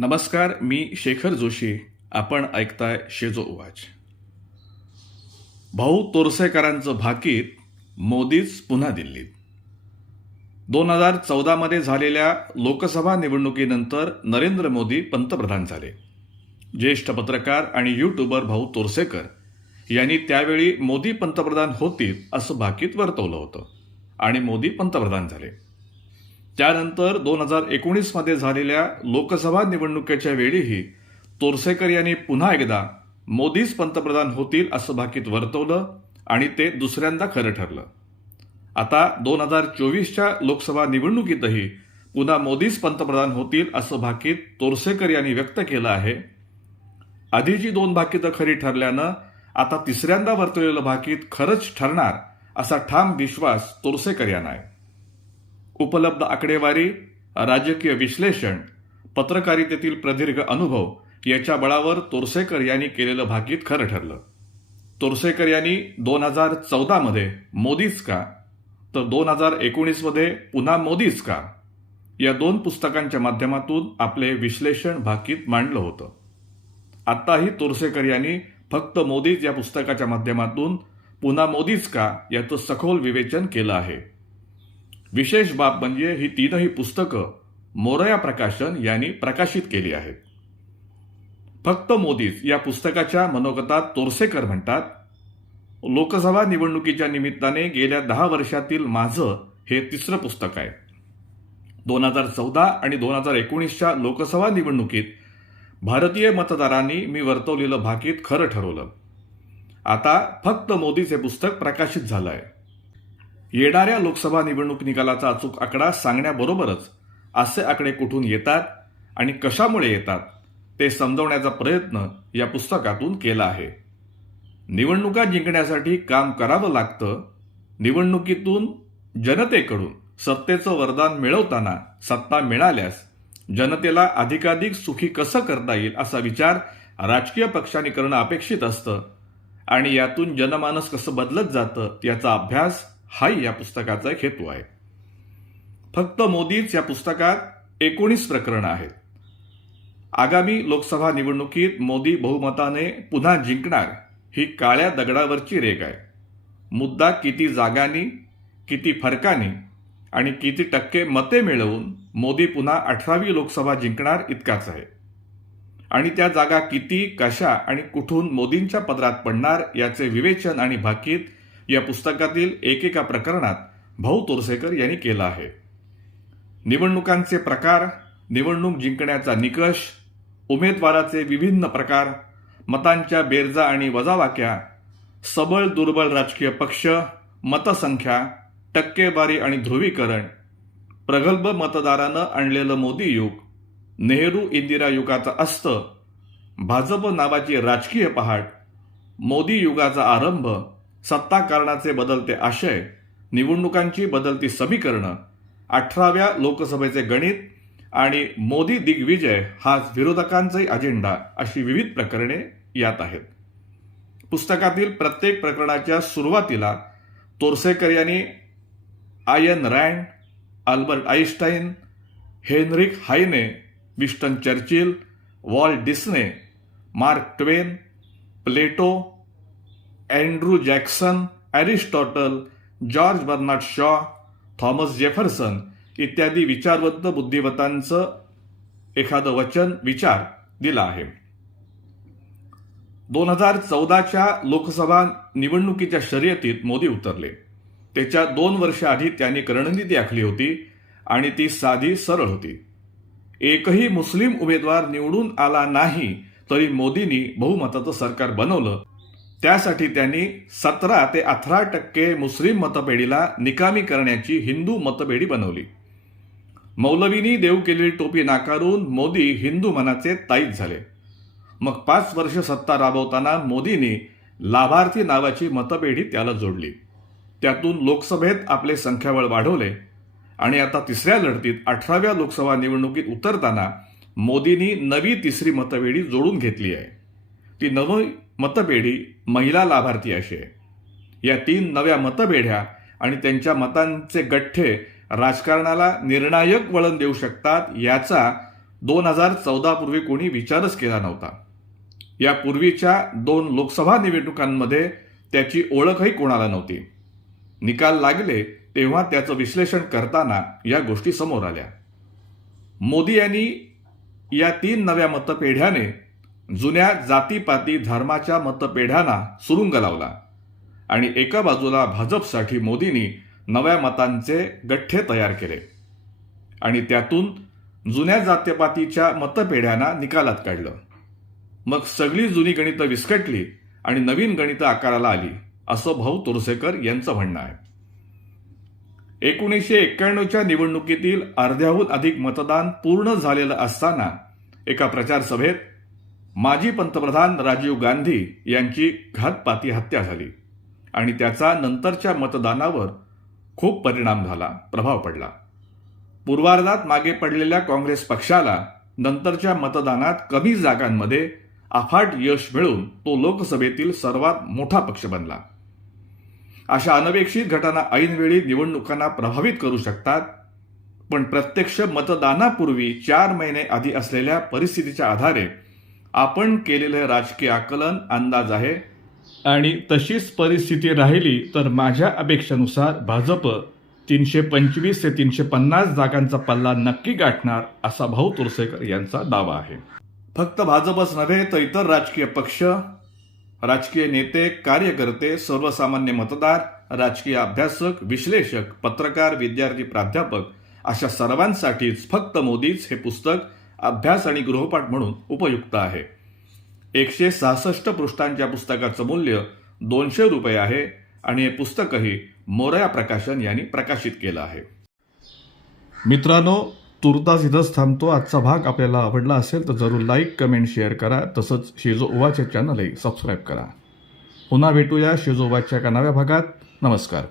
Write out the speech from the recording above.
नमस्कार मी शेखर जोशी. आपण ऐकताय शेजो उवाच. भाऊ तोरसेकरांचं भाकीत मोदीच पुन्हा दिल्लीत. दोन हजार चौदामध्ये झालेल्या लोकसभा निवडणुकीनंतर नरेंद्र मोदी पंतप्रधान झाले. ज्येष्ठ पत्रकार आणि यूट्यूबर भाऊ तोरसेकर यांनी त्यावेळी मोदी पंतप्रधान होतील असं भाकीत वर्तवलं होतं आणि मोदी पंतप्रधान झाले. त्यानंतर दोन हजार एकोणीसमध्ये झालेल्या लोकसभा निवडणुकीच्या वेळीही तोरसेकर यांनी पुन्हा एकदा मोदीच पंतप्रधान होतील असं भाकीत वर्तवलं आणि ते दुसऱ्यांदा खरं ठरलं. आता दोन हजार चोवीसच्या लोकसभा निवडणुकीतही पुन्हा मोदीच पंतप्रधान होतील असं भाकीत तोरसेकर यांनी व्यक्त केलं आहे. आधीची दोन भाकीतं खरी ठरल्यानं आता तिसऱ्यांदा वर्तवलेलं भाकीत खरंच ठरणार असा ठाम विश्वास तोरसेकर यांना आहे. उपलब्ध आकडेवारी राजकीय विश्लेषण पत्रकारितेतील प्रदीर्घ अनुभव याच्या बळावर तोरसेकर यांनी केलेलं भाकीत खरं ठरलं. तोरसेकर यांनी दोन हजार चौदामध्ये मोदीच का? तर दोन हजार एकोणीसमध्ये पुन्हा मोदीच का? या दोन पुस्तकांच्या माध्यमातून आपले विश्लेषण भाकीत मांडलं होतं. आत्ताही तोरसेकर यांनी फक्त मोदीच या पुस्तकाच्या माध्यमातून पुन्हा मोदीच का याचं सखोल विवेचन केलं आहे. विशेष बाब म्हणजे ही तीनही पुस्तकं मोरया प्रकाशन यांनी प्रकाशित केली आहेत. फक्त मोदीच या पुस्तकाच्या मनोगतात तोरसेकर म्हणतात लोकसभा निवडणुकीच्या निमित्ताने गेल्या दहा वर्षातील माझं हे तिसरं पुस्तक आहे. दोन हजार चौदा आणि दोन हजार एकोणीसच्या लोकसभा निवडणुकीत भारतीय मतदारांनी मी वर्तवलेलं भाकीत खरं ठरवलं. आता फक्त मोदीच हे पुस्तक प्रकाशित झालं आहे येणाऱ्या लोकसभा निवडणूक निकालाचा अचूक आकडा सांगण्याबरोबरच असे आकडे कुठून येतात आणि कशामुळे येतात ते समजवण्याचा प्रयत्न या पुस्तकातून केला आहे. निवडणुका जिंकण्यासाठी काम करावं लागतं. निवडणुकीतून जनतेकडून सत्तेचं वरदान मिळवताना सत्ता मिळाल्यास जनतेला अधिकाधिक सुखी कसं करता येईल असा विचार राजकीय पक्षांनी करणं अपेक्षित असतं. आणि यातून जनमानस कसं बदलत जातं याचा अभ्यास हाही या पुस्तकाचा एक हेतू आहे. फक्त मोदीच या पुस्तकात एकोणीस प्रकरणं आहेत. आगामी लोकसभा निवडणुकीत मोदी बहुमताने पुन्हा जिंकणार ही काळ्या दगडावरची रेग आहे. मुद्दा किती जागांनी किती फरकानी आणि किती टक्के मते मिळवून मोदी पुन्हा अठरावी लोकसभा जिंकणार इतकाच आहे. आणि त्या जागा किती कशा आणि कुठून मोदींच्या पदरात पडणार याचे विवेचन आणि भाकीत या पुस्तकातील एकेका प्रकरणात भाऊ तोरसेकर यांनी केलं आहे. निवडणुकांचे प्रकार निवडणूक जिंकण्याचा निकष उमेदवाराचे विभिन्न प्रकार मतांच्या बेरजा आणि वजावाक्या सबळ दुर्बल राजकीय पक्ष मतसंख्या टक्केवारी आणि ध्रुवीकरण प्रगल्भ मतदारानं आणलेलं मोदी युग नेहरू इंदिरा युगाचा अस्त भाजप नावाची राजकीय पहाट मोदी युगाचा आरंभ सत्ता कारणाचे बदलते आशय निवडणुकांची बदलती समीकरणं अठराव्या लोकसभेचे गणित आणि मोदी दिग्विजय हाच विरोधकांचाही अजेंडा अशी विविध प्रकरणे यात आहेत. पुस्तकातील प्रत्येक प्रकरणाच्या सुरुवातीला तोरसेकर यांनी Ayn Rand Albert Einstein Heinrich Heine Winston Churchill Walt Disney Mark Twain Plato Andrew Jackson Aristotle George Bernard Shaw Thomas Jefferson इत्यादी विचारवंत बुद्धिमतांचं एखादं वचन विचार दिला आहे. दोन हजार चौदाच्या लोकसभा निवडणुकीच्या शर्यतीत मोदी उतरले. त्याच्या दोन वर्ष आधी त्यांनी रणनीती आखली होती आणि ती साधी सरळ होती. एकही मुस्लिम उमेदवार निवडून आला नाही तरी मोदींनी बहुमताचं सरकार बनवलं त्यासाठी त्यांनी सतरा ते अठरा टक्के मुस्लिम मतपेढीला निकामी करण्याची हिंदू मतपेढी बनवली. मौलवींनी देऊ केलेली टोपी नाकारून मोदी हिंदू मनाचे ताईत झाले. मग पाच वर्ष सत्ता राबवताना मोदींनी लाभार्थी नावाची मतपेढी त्याला जोडली. त्यातून लोकसभेत आपले संख्याबळ वाढवले आणि आता तिसऱ्या लढतीत अठराव्या लोकसभा निवडणुकीत उतरताना मोदींनी नवी तिसरी मतपेढी जोडून घेतली आहे. ती नवी मतपेढी महिला लाभार्थी अशी आहे. या तीन नव्या मतपेढ्या आणि त्यांच्या मतांचे गठ्ठे राजकारणाला निर्णायक वळण देऊ शकतात याचा दोन हजार चौदापूर्वी कोणी विचारच केला नव्हता. या पूर्वीच्या दोन लोकसभा निवडणुकांमध्ये त्याची ओळखही कोणाला नव्हती. निकाल लागले तेव्हा त्याचं विश्लेषण करताना या गोष्टी समोर आल्या. मोदी यांनी या तीन नव्या मतपेढ्याने जुन्या जातीपाती धर्माच्या मतपेढ्यांना सुरुंग लावला. आणि एका बाजूला भाजपसाठी मोदींनी नव्या मतांचे गठ्ठे तयार केले. आणि त्यातून जुन्या जातीपातीच्या मतपेढ्यांना निकालात काढलं. मग सगळी जुनी गणितं विस्कटली आणि नवीन गणितं आकाराला आली असं भाऊ तोरसेकर यांचं म्हणणं आहे. एकोणीसशे एक्क्याण्णवच्या निवडणुकीतील अर्ध्याहून अधिक मतदान पूर्ण झालेलं असताना एका प्रचार सभेत माजी पंतप्रधान राजीव गांधी यांची घातपाती हत्या झाली आणि त्याचा नंतरच्या मतदानावर खूप परिणाम झाला प्रभाव पडला. पूर्वार्धात मागे पडलेल्या काँग्रेस पक्षाला नंतरच्या मतदानात कमी जागांमध्ये अफाट यश मिळून तो लोकसभेतील सर्वात मोठा पक्ष बनला. अशा अनपेक्षित घटना ऐनवेळी निवडणुकांना प्रभावित करू शकतात पण प्रत्यक्ष मतदानापूर्वी चार महिने आधी असलेल्या परिस्थितीच्या आधारे आपण केलेले राजकीय आकलन अंदाज आहे. आणि तशीच परिस्थिती राहिली तर माझ्या अपेक्षेनुसार भाजप तीनशे पंचवीस ते तीनशे पन्नास जागांचा पल्ला नक्की गाठणार असा भाऊ तुरसेकर यांचा दावा आहे. फक्त भाजपच नव्हे तर इतर राजकीय पक्ष राजकीय नेते कार्यकर्ते सर्वसामान्य मतदार राजकीय अभ्यासक विश्लेषक पत्रकार विद्यार्थी प्राध्यापक अशा सर्वांसाठीच फक्त मोदीच हे पुस्तक अभ्यास आणि गृहपाठ म्हणून उपयुक्त आहे. एकशे सहासष्ट पृष्ठांच्या पुस्तकाचं मूल्य दोनशे रुपये आहे आणि हे पुस्तकही मोरया प्रकाशन यांनी प्रकाशित केलं आहे. मित्रांनो तुर्तास इथंच थांबतो. आजचा भाग आपल्याला आवडला असेल तर जरूर लाईक कमेंट शेअर करा. तसंच शेजो ओवाचे चॅनलही सबस्क्राईब करा. पुन्हा भेटूया शेजोवाच्या एका नव्या भागात. नमस्कार.